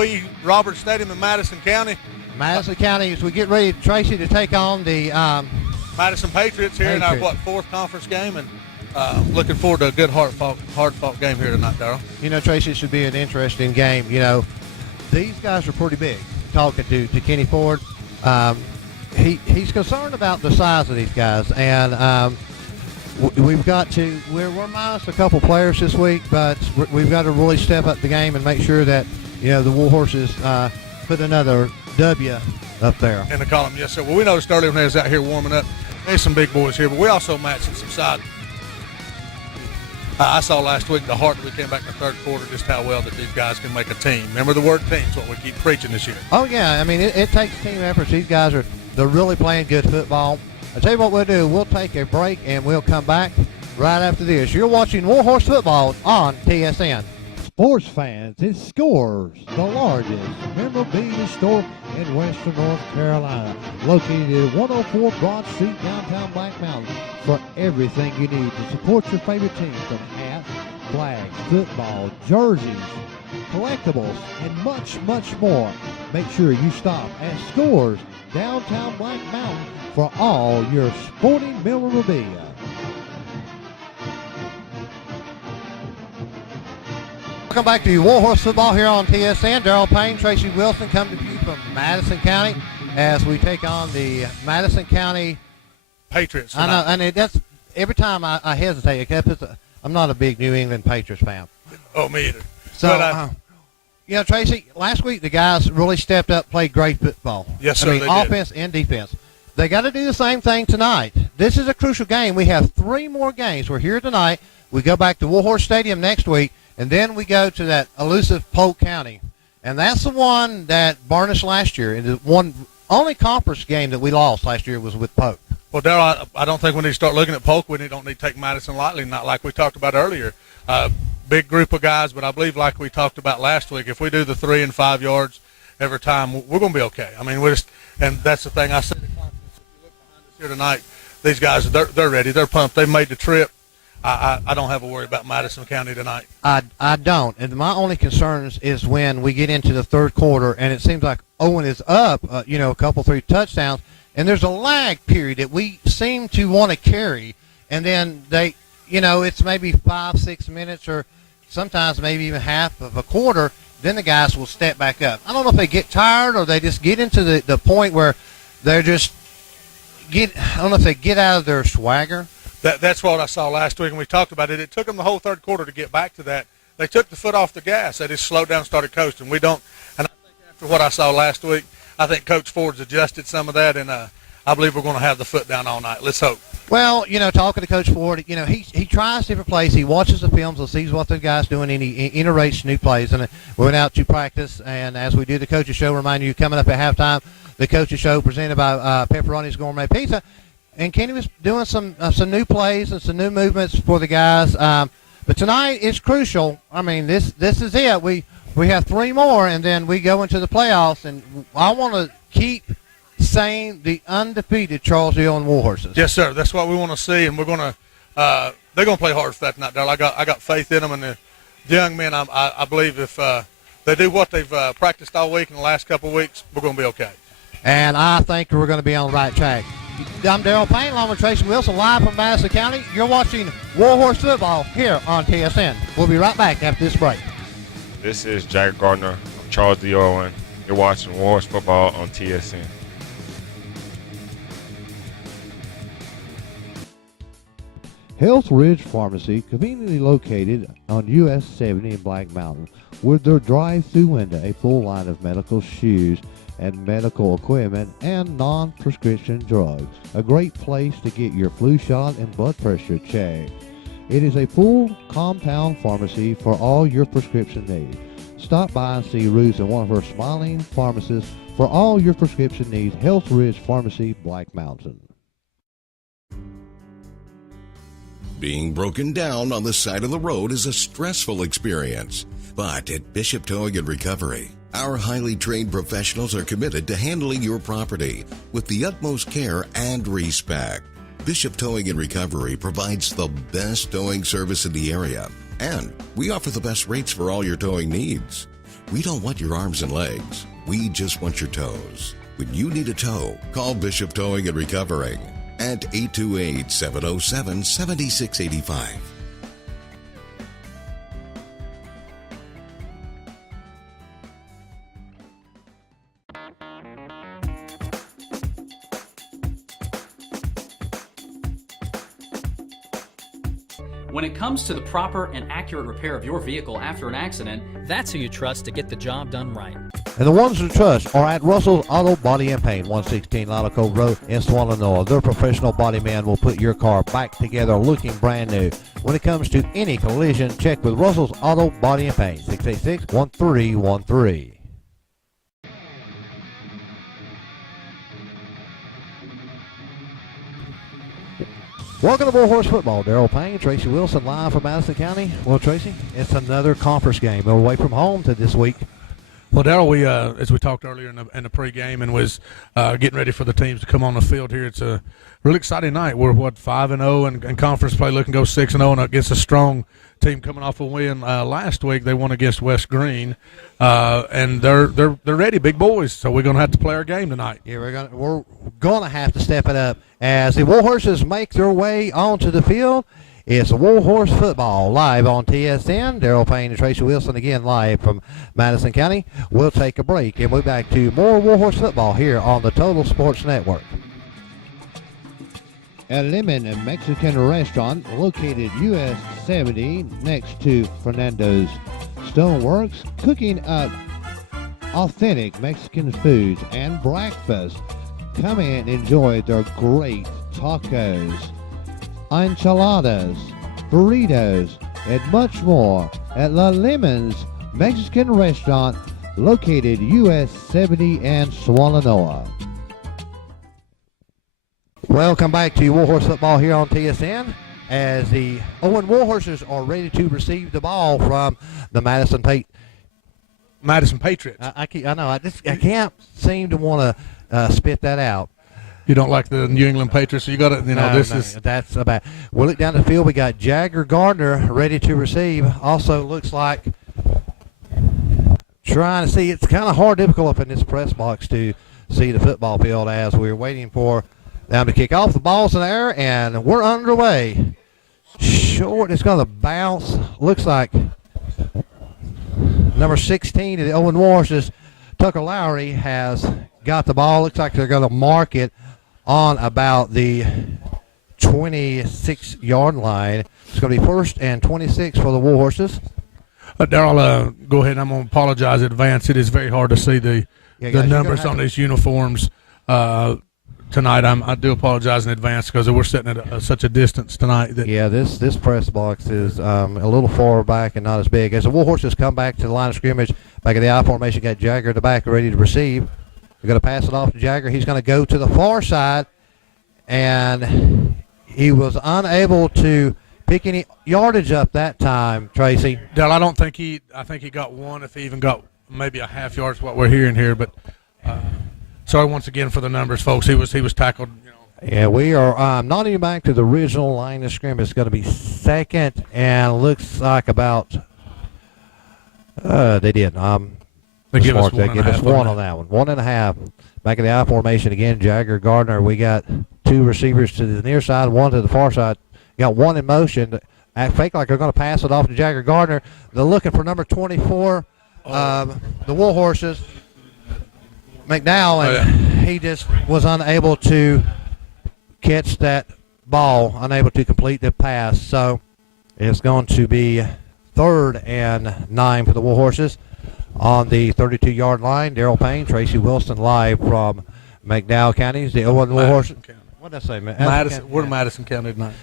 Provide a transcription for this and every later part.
OE Roberts Stadium in Madison County. Madison County, as we get ready, Tracy, to take on the Madison Patriots here in our, fourth conference game, and looking forward to a good, hard-fought game here tonight, Darryl. You know, Tracy, it should be an interesting game. You know, these guys are pretty big. Talking to Kenny Ford, he's concerned about the size of these guys, and we've got to, we're minus a couple players this week, but we've got to really step up the game and make sure that, you know, the Warhorses put another W up there. In the column, yes, sir. Well, we noticed earlier when they was out here warming up, there's some big boys here, but we also matched some size. I saw last week the heart that we came back in the third quarter, just how well that these guys can make a team. Remember the word team is what we keep preaching this year. Oh, yeah. I mean, it takes team efforts. These guys they're really playing good football. I'll tell you what we'll do. We'll take a break, and we'll come back right after this. You're watching Warhorse Football on TSN. Sports fans, it Scores, the largest memorabilia store in western North Carolina, located at 104 Broad Street, downtown Black Mountain, for everything you need to support your favorite team, from hats, flags, football, jerseys, collectibles, and much, much more. Make sure you stop at Scores, downtown Black Mountain, for all your sporting memorabilia. Welcome back to Warhorse Football here on TSN. Darryl Payne, Tracy Wilson coming to you from Madison County as we take on the Madison County Patriots. I know, and that's every time I hesitate because I'm not a big New England Patriots fan. Oh, me either. So, you know, Tracy, last week the guys really stepped up, played great football. Yes, sir. I mean, offense and defense. They got to do the same thing tonight. This is a crucial game. We have 3 more games. We're here tonight. We go back to Warhorse Stadium next week. And then we go to that elusive Polk County. And that's the one that Barnish last year. And the one only conference game that we lost last year was with Polk. Well, Darryl, I don't think we need to start looking at Polk. We don't need to take Madison lightly, not like we talked about earlier. Big group of guys, but I believe like we talked about last week, if we do the 3 and 5 yards every time, we're going to be okay. I mean, and that's the thing. I said to confidence, if you look behind us here tonight, these guys, they're ready. They're pumped. They've made the trip. I don't have a worry about Madison County tonight. I don't. And my only concerns is when we get into the third quarter and it seems like Owen is up, a couple, 3 touchdowns, and there's a lag period that we seem to want to carry. And then they, it's maybe 5-6 minutes or sometimes maybe even half of a quarter. Then the guys will step back up. I don't know if they get tired or they just get into the point where they're just I don't know if they get out of their swagger. That's what I saw last week, and we talked about it. It took them the whole third quarter to get back to that. They took the foot off the gas. They just slowed down and started coasting. And I think after what I saw last week, I think Coach Ford's adjusted some of that, and I believe we're going to have the foot down all night. Let's hope. Well, talking to Coach Ford, he tries different plays. He watches the films and sees what the guys doing, and he iterates new plays. And we went out to practice, and as we do the coaches show, remind you coming up at halftime, the coaches show presented by Pepperoni's Gourmet Pizza. And Kenny was doing some new plays and some new movements for the guys. But tonight is crucial. I mean, this is it. We have 3 more, and then we go into the playoffs. And I want to keep saying the undefeated Charles Dillon Warhorses. Yes, sir. That's what we want to see, and we're going to they're going to play hard for that tonight, Darryl. I got faith in them, and the young men. I believe if they do what they've practiced all week in the last couple of weeks, we're going to be okay. And I think we're going to be on the right track. I'm Darryl Payne, along with Tracy Wilson, live from Madison County. You're watching Warhorse Football here on TSN. We'll be right back after this break. This is Jack Gardner. I'm Charles D. Owen. You're watching Warhorse Football on TSN. Health Ridge Pharmacy, conveniently located on US 70 in Black Mountain, with their drive-through window, a full line of medical shoes and medical equipment and non-prescription drugs. A great place to get your flu shot and blood pressure checked. It is a full compound pharmacy for all your prescription needs. Stop by and see Ruth and one of her smiling pharmacists for all your prescription needs. Health Ridge Pharmacy, Black Mountain. Being broken down on the side of the road is a stressful experience. But at Bishop Towing and Recovery, our highly trained professionals are committed to handling your property with the utmost care and respect. Bishop Towing and Recovery provides the best towing service in the area, and we offer the best rates for all your towing needs. We don't want your arms and legs. We just want your toes. When you need a tow, call Bishop Towing and Recovering at 828-707-7685. When it comes to the proper and accurate repair of your vehicle after an accident, that's who you trust to get the job done right. And the ones to trust are at Russell's Auto Body and Paint, 116 Lila Cove Road in Swallownoa. Their professional body man will put your car back together looking brand new. When it comes to any collision, check with Russell's Auto Body and Paint, 686-1313. Welcome to Warhorse Football. Darrell Payne, Tracy Wilson, live from Madison County. Well, Tracy, it's another conference game. We're away from home to this week. Well, Darrell, we as we talked earlier in the pregame and was getting ready for the teams to come on the field here, it's a really exciting night. We're 5-0 in conference play, looking to go 6-0 and against a strong team coming off a win last week. They won against West Green, and they're ready, big boys. So we're gonna have to play our game tonight. Yeah, we're gonna have to step it up as the Warhorses make their way onto the field. It's Warhorse Football live on TSN. Darrell Payne and Tracy Wilson again live from Madison County. We'll take a break and move back to more Warhorse Football here on the Total Sports Network. A Lemon Mexican restaurant located US 70 next to Fernando's Stoneworks, cooking up authentic Mexican foods and breakfast. Come in and enjoy their great tacos, enchiladas, burritos, and much more at La Lemon's Mexican restaurant located US 70 and Swallownoa. Welcome back to Warhorse Football here on TSN as the Owen Warhorses are ready to receive the ball from the Madison Patriots. I can't seem to want to spit that out. You don't like the New England Patriots, so you got to, that's about. We'll look down the field. We got Jagger Gardner ready to receive. Also looks like trying to see. It's kind of hard, difficult up in this press box to see the football field as we're waiting for them to kick off. The ball's in the air, and we're underway. Short. It's going to bounce. Looks like number 16 of the Owen Warhorses, Tucker Lowry, has got the ball. Looks like they're going to mark it on about the 26-yard line. It's going to be 1st and 26 for the Warhorses. Darrell, go ahead. I'm going to apologize in advance. It is very hard to see the numbers on these uniforms tonight. I do apologize in advance because we're sitting at such a distance tonight. This press box is a little far back and not as big. As the Warhorses come back to the line of scrimmage, back in the I formation, got Jagger at the back ready to receive. We're going to pass it off to Jagger. He's going to go to the far side, and he was unable to pick any yardage up that time, Tracy. Dale, I think he got one, if he even got maybe a half yard is what we're hearing here. But sorry once again for the numbers, folks. He was tackled. Yeah, we are not even back to the original line of scrimmage. It's going to be 2nd, and looks like about they did. They give us one on that one. 1.5. Back in the I formation again, Jagger Gardner. We got 2 receivers to the near side, 1 to the far side. Got 1 in motion. Act fake like they're going to pass it off to Jagger Gardner. They're looking for number 24, the Warhorses, McDowell, and he just was unable to catch that ball, unable to complete the pass. So it's going to be 3rd and 9 for the Warhorses. On the 32-yard line, Darrell Payne, Tracy Wilson, live from McDowell Counties. The Owen Warhorses. What did I say, Madison? We're Madison County tonight.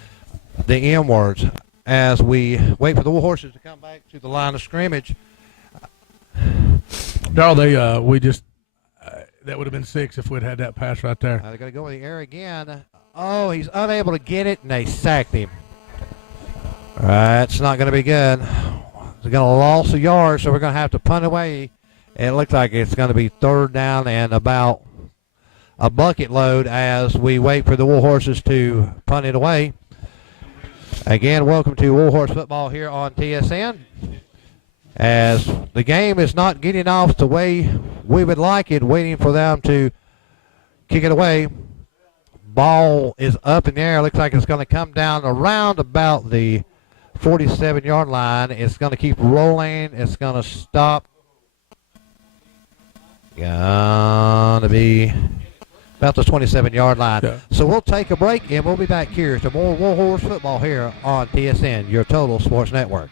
The M words as we wait for the Warhorses to come back to the line of scrimmage. Darrell, that would have been 6 if we'd had that pass right there. They're going to go in the air again. Oh, he's unable to get it, and they sacked him. That's not going to be good. They're going to lose a yard, so we're going to have to punt away. It looks like it's going to be 3rd down and about a bucket load as we wait for the Warhorses to punt it away. Again, welcome to Warhorse Football here on TSN. as the game is not getting off the way we would like it, waiting for them to kick it away. Ball is up in the air. Looks like it's going to come down around about the 47-yard line. It's going to keep rolling. It's going to stop. Going to be about the 27-yard line. Yeah. So we'll take a break, and we'll be back here to more Warhorse football here on TSN, your total sports network.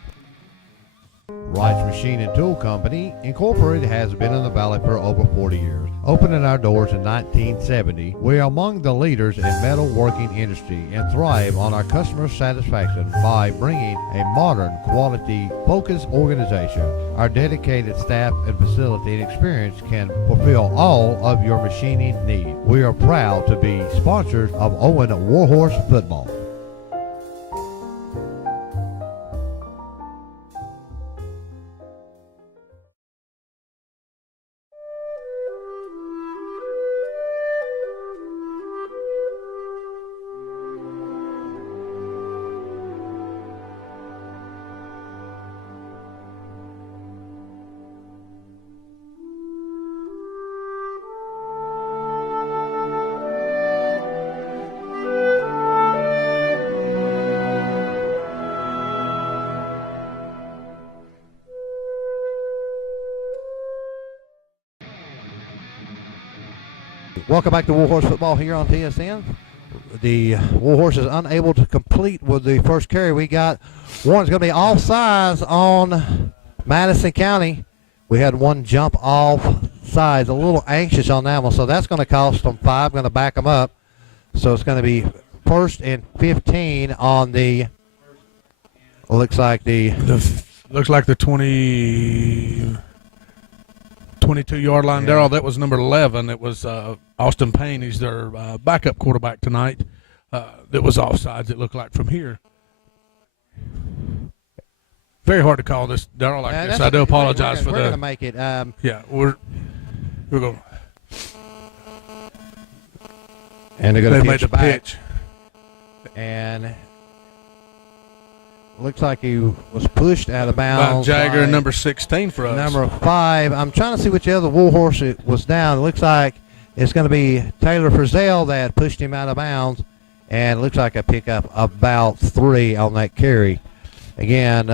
Wright's Machine and Tool Company Incorporated has been in the Valley for over 40 years. Opening our doors in 1970, we are among the leaders in metalworking industry and thrive on our customer satisfaction by bringing a modern, quality-focused organization. Our dedicated staff and facility and experience can fulfill all of your machining needs. We are proud to be sponsors of Owen Warhorse Football. Welcome back to Warhorse football here on TSN. The Warhorse is unable to complete with the first carry. We got one's going to be offsides on Madison County. We had one jump off sides, a little anxious on that one, so that's going to cost them 5. Going to back them up. So it's going to be 1st and 15 on the. Looks like the 22-yard line. Darrell, that was number 11. It was Austin Payne. He's their backup quarterback tonight. That was offsides, it looked like, from here. Very hard to call this, Darrell, like this. I do apologize for that. We're going to make it. Yeah, we're going. And they're going to made the pitch. And looks like he was pushed out of bounds. Jagger and number 16 for us. Number 5. I'm trying to see which other Warhorse it was down. It looks like it's going to be Taylor Frizzell that pushed him out of bounds. And it looks like a pickup about 3 on that carry. Again,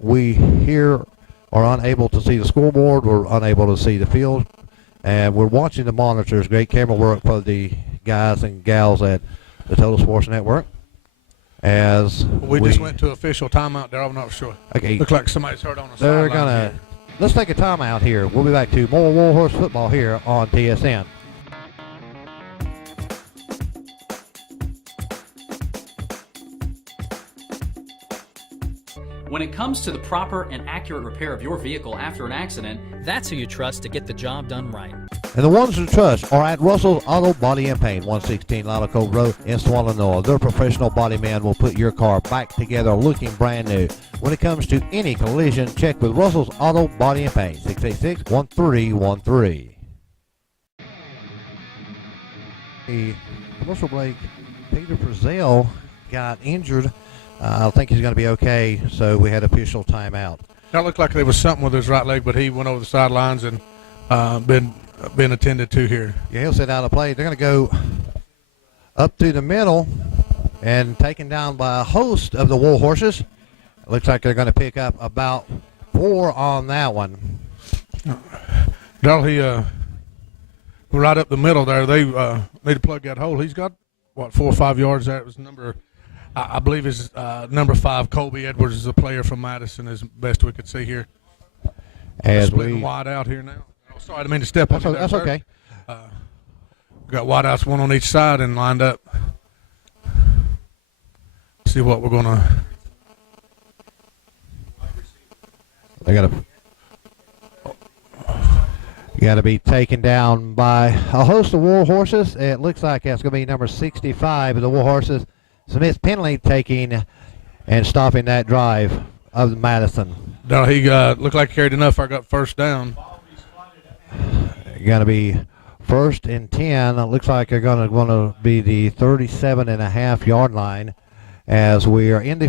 we here are unable to see the scoreboard. We're unable to see the field. And we're watching the monitors. Great camera work for the guys and gals at the Total Sports Network. As we just went to official timeout there. I'm not sure. Okay. Looks like somebody's hurt on the They're sideline. gonna. Let's take a timeout here. We'll be back to more Warhorse football here on TSN. When it comes to the proper and accurate repair of your vehicle after an accident, that's who you trust to get the job done right. And the ones to trust are at Russell's Auto Body and Paint, 116 Lila Cove Road in Swallownoa. Their professional body man will put your car back together looking brand new. When it comes to any collision, check with Russell's Auto Body and Paint, 686-1313. The commercial break, Peter Frizzell got injured. I think he's going to be okay, so we had official timeout. That looked like there was something with his right leg, but he went over the sidelines and been attended to here. Yeah, he'll sit out of play. They're going to go up through the middle and taken down by a host of the Warhorses. It looks like they're going to pick up about 4 on that one. Darrell, he right up the middle there. They need to plug that hole. He's got, 4 or 5 yards there. It was I believe is number 5, Colby Edwards, is a player from Madison, as best we could see here. As splitting wide out here now. Oh, sorry, I didn't mean to step on you there. That's okay. Got wide outs, one on each side and lined up. See what we're going to. They got to be taken down by a host of Warhorses. It looks like that's going to be number 65 of the Warhorses. Smith Penley taking and stopping that drive of Madison. No, he looked like he carried enough. I got first down. Going to be 1st and 10. It looks like they're going to be the 37.5-yard line as we are in the